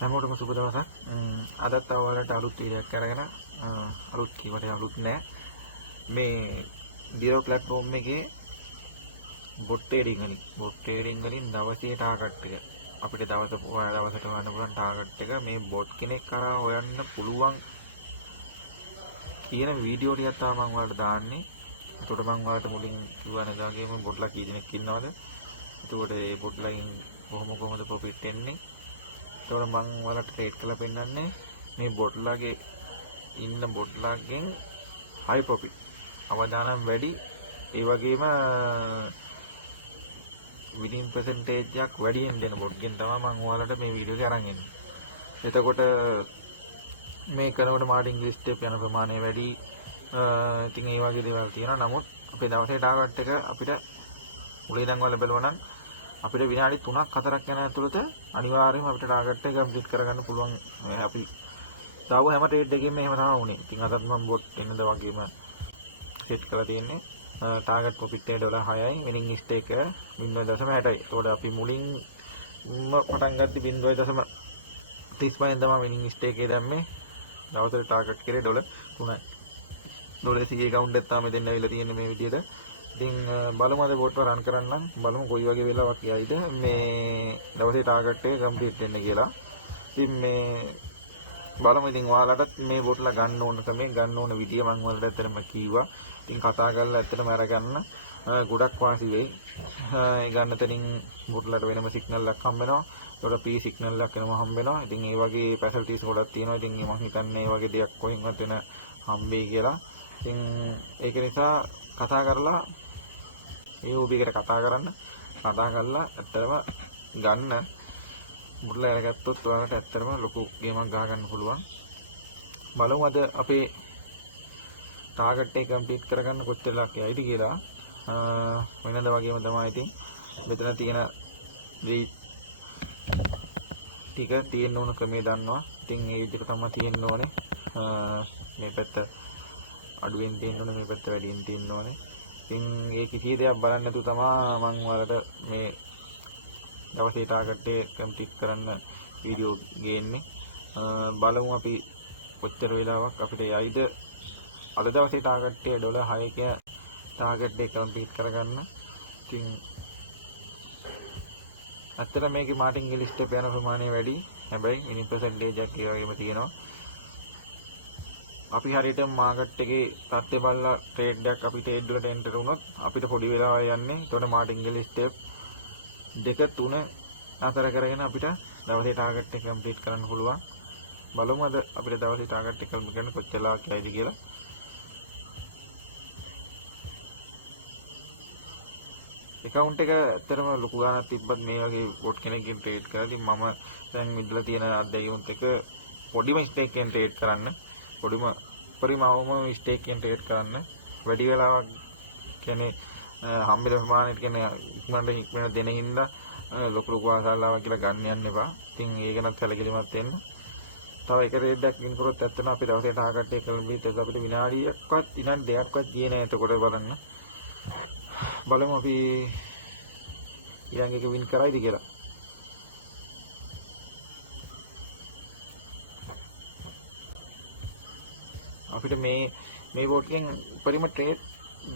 හැමෝටම සුබ දවසක්. අදත් ඔයාලට අලුත් වීඩියෝයක් අරගෙන අලුත් කීවට අලුත් නෑ. මේ ඩියෝ ප්ලැට්ෆෝම් එකේ බොට් ට්‍රේඩින් වලින් දවසේ ටාගට් එක අපිට දවසට ගන්න පුළුවන් ටාගට් එක මේ බොට් කෙනෙක් කරා හොයන්න පුළුවන් කියන වීඩියෝ ටිකක් තමයි මම ඔයාලට දාන්නේ. එතකොට මම ඔයාලට මුලින් කිව්වා නේද බොට්ලා කී දෙනෙක් ඉන්නවද? එතකොට මේ බොට්ලයින් කොහොමද ප්‍රොෆිට් එන්නේ? එතකොට මම ඔයාලට ට්‍රේඩ් කරලා පෙන්නන්නේ මේ බොට්ලාගේ ඉන්න බොට්ලාගෙන් හයි ප්‍රොෆිට් අවදානම් වැඩි ඒ වගේම විනින් පර්සන්ටේජ් එකක් වැඩියෙන් දෙන බොට්ගෙන් තමයි මම ඔයාලට මේ වීඩියෝ එක අරන් එන්නේ. එතකොට මේ කරනකොට මාර්ටින් ලිස්ට් යන ප්‍රමාණය වැඩි. ඉතින් ඒ වගේ දේවල් තියෙනවා. නමුත් අපේ දවසේ ටාගට් එක අපිට මුලින් ඉඳන් වල බලනවා නම් අපිට විනාඩි 3ක් 4ක් යන ඇතුළත අනිවාර්යයෙන්ම අපිට ටාගට් එක කම්ප්ලීට් කරගන්න පුළුවන්. අපි තාව හැම ට්‍රේඩ් එකකින්ම එහෙම තමයි වුනේ. ඉතින් අදත් මම බොට් එන්නද වගේම සෙට් කරලා තියෙන්නේ. ටාගට් ප්‍රොෆිට් එක $6යි, විනින් ස්ටේක් 0.60යි. ඒතකොට අපි මුලින් පටන් ගත්තී 0.35ෙන් තමයි විනින් ස්ටේක් එක දැම්මේ. දවසට ටාගට් කරේ $3යි. ඩොලර් CA account එක තමයි මෙතෙන් ඇවිල්ලා තියෙන්නේ මේ විදිහට. ඉතින් බලමු අද බොට් එක රන් කරන්නම්. බලමු කොයි වගේ වෙලාවක් යයිද මේ දවසේ ටාගට් එක කම්ප්ලීට් වෙන්න කියලා. ඉතින් මේ බලමු. ඉතින් ඔයාලටත් මේ බොට්ලා ගන්න ඕන ක්‍රමේ ගන්න ඕන විදිය මම ඔයාලට ඇත්තටම කිව්වා. ඉතින් කතා කරලා ඇත්තටම අරගන්න ගොඩක් වාසි වෙයි. ඒ ගන්න තැනින් බොට්ලට වෙනම සිග්නල් එකක් හම්බ වෙනවා. ඒකට P සිග්නල් එකක් වෙනම හම්බ වෙනවා. ඉතින් ඒ වගේ ෆැසිලිටිස් ගොඩක් තියෙනවා. ඉතින් මම හිතන්නේ මේ වගේ දෙයක් කොහෙන්වත් වෙන හම්බෙයි කියලා. ඉතින් ඒක නිසා කතා කරලා ඒ OB එකට කතා කරලා ඇත්තටම ගන්න මුඩලා අරගත්තොත් ඔයාලට ඇත්තටම ලොකු ගේමක් ගහ ගන්න පුළුවන්. බලමු අද අපේ ටාගට් එක කම්ප්ලීට් කරගන්න කොච්චර ලක් යයිද කියලා. වෙනද වගේම තමයි ඉතින් මෙතන තියෙන ටික තියෙන්න ඕන ක්‍රමය දන්නවා. ඉතින් ඒ විදිහට තමයි තියෙන්න ඕනේ. මේ පැත්ත අඩුවෙන් තියෙන්න ඕනේ, මේ පැත්ත වැඩියෙන් තියෙන්න ඕනේ. ඉතින් ඒ කිසි දෙයක් බලන්න නැතුව තමයි මම ඔයාලට මේ දවසේ ටාගට් එක කම්ප්ලීට් කරන්න වීඩියෝ ගේන්නේ. බලමු අපි කොච්චර වෙලාවක් අපිට යයිද අද දවසේ ටාගට් එක $6ක ටාගට් එක කම්ප්ලීට් කරගන්න. ඉතින් ඇත්තට මේකේ මාර්ටින් ලිස්ට් එක යන ප්‍රමාණය වැඩි. හැබැයි විනින් පර්සන්ටේජ් එකක් ඒ වගේම තියෙනවා. අපි හරියට මාකට් එකේ තත්ත්වය බලලා ට්‍රේඩ් එකක් අපි ට්‍රේඩ් වලට එන්ටර් වුණොත් අපිට පොඩි වෙලාවක් යන්නේ. ඒතකොට මාර්ටින් ලිස්ට් දෙක තුන අතර කරගෙන අපිට දවසේ ටාගට් එක කම්ප්ලීට් කරන්න පුළුවන්. බලමු අද අපිට දවසේ ටාගට් එක කම්ප්ලීට් කරන්න කොච්චර ලාක් යයිද කියලා. account එක ඇත්තටම ලොකු ගාණක් තිබ්බත් මේ වගේ බොට් කෙනෙක්ගෙන් ට්‍රේඩ් කරලා ඉතින් මම දැන් විදලා තියෙන අත්දැකීමත් එක පොඩිම ස්ටේක් එකෙන් ට්‍රේඩ් කරන්න. පොඩිම පරිමාවම ස්ටේක් එකෙන් ට්‍රේඩ් කරන්න. වැඩි වෙලාවක් කියන්නේ හම්බෙල ප්‍රමාණයට කියන්නේ ඉක්මනට දෙන හින්දා ලොකු ආසාලාවක් කියලා ගන්න යන්න එපා. ඉතින් ඒක ගැනත් සැලකිලිමත් වෙන්න. තව එක ට්‍රේඩ් එකක් ඉන්කරොත් ඇත්තටම අපි දවසේ ටාගට් එක කම්ප්ලීට් කරලා අපිට විනාඩියක්වත් විනාඩි දෙකක්වත් ගියේ නැහැ. එතකොට බලන්න. බලමු අපි ඊළඟ එක වින් කරයිද කියලා. අපිට මේ බෝට්ගෙන් උපරිම ට්‍රේඩ්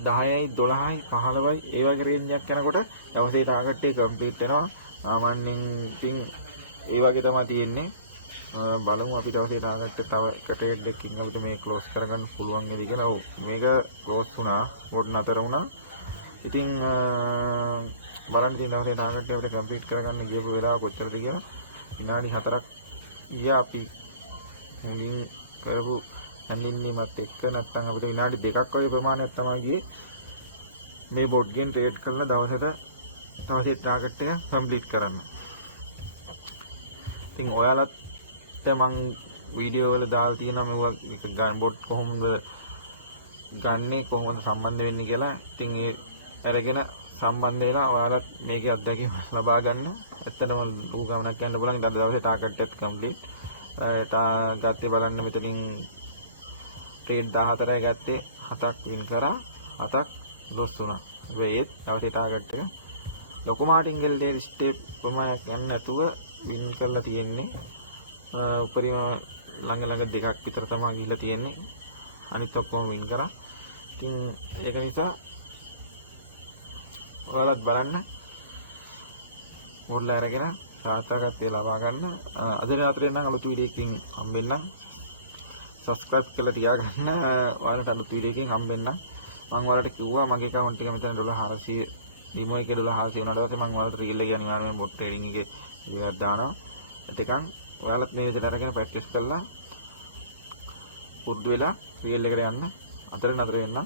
10යි 12යි 15යි ඒ වගේ රේන්ජ් එකක් යනකොට දවසේ ටාගට් එක කම්ප්ලීට් වෙනවා. සාමාන්‍යයෙන් ඉතින් ඒ වගේ තමයි තියෙන්නේ. බලමු අපි දවසේ ටාගට් එක තව එක ට්‍රේඩ් එකකින් අපිට මේ ක්ලෝස් කරගන්න පුළුවන් නේද කියලා. ඔව් මේක ක්ලෝස් වුණා. බොට් නතර වුණා. ඉතින් බලන්න තියෙන දවසේ ටාගට් එක අපිට කම්ප්ලීට් කරගන්න ගියපු වෙලාව කොච්චරද කියලා. විනාඩි 4ක් ගියා අපි මුලින් කරපු හැන්ඩින්ගීමත් එක්ක. නැත්නම් අපිට විනාඩි 2ක් වගේ ප්‍රමාණයක් තමයි ගියේ මේ බොට් ගෙන් ට්‍රේඩ් කරලා දවසේ ටාගට් එක කම්ප්ලීට් කරන්න. ඉතින් ඔයාලත් මම වීඩියෝ වල දාලා තියෙනවා මේවා බොට් කොහොමද ගන්නෙ, කොහොමද සම්බන්ධ වෙන්නේ කියලා. ඉතින් ඒ අරගෙන සම්බන්ධ වෙලා ඔයාලත් මේකේ අත්දැකීම් ලබා ගන්න. ඇත්තටම ලොකු ගමනක් යන්න පුළුවන්. අද දවසේ ටාගට් එක කම්ප්ලීට් ගත්තේ බලන්න මෙතනින් ට්‍රේඩ් 14යි ගත්තේ 7ක් වින් කරා 7ක් ලොස් වුණා. හැබැයි ඒත් දවසේ ටාගට් එක ලොකු මාටින් ගෙල්ලේ ස්ටේප් ප්‍රමාණයක් යන්න නැතුව වින් කරලා තියෙන්නේ. උපරිම ළඟ දෙකක් විතර තමයි ගිහිල්ලා තියෙන්නේ. අනිත් ඔක්කොම වින් කරා. ඉතින් ඒක නිසා ඔයාලත් බලන්න මොඩ්ලා අරගෙන සාර්ථකත්වය ලබා ගන්න. අද රාත්‍රියේ නම් අලුත් වීඩියෝ එකකින් හම්බෙන්නම්. subscribe කරලා තියාගන්න. ඔයාලට අලුත් වීඩියෝ එකකින් හම්බෙන්නම්. මම ඔයාලට කිව්වා මගේ account එක මෙතන $400 ඩිමෝ එකේ $400 වුණාට පස්සේ මම ඔයාලට reel එක අනිවාර්යයෙන්ම bot trading එකේ විවර් දානවා. එතකන් ඔයාලත් මේ විදිහට අරගෙන practice කරලා පුරුදු වෙලා reel එකට යන්න. අතර නතර වෙන්න.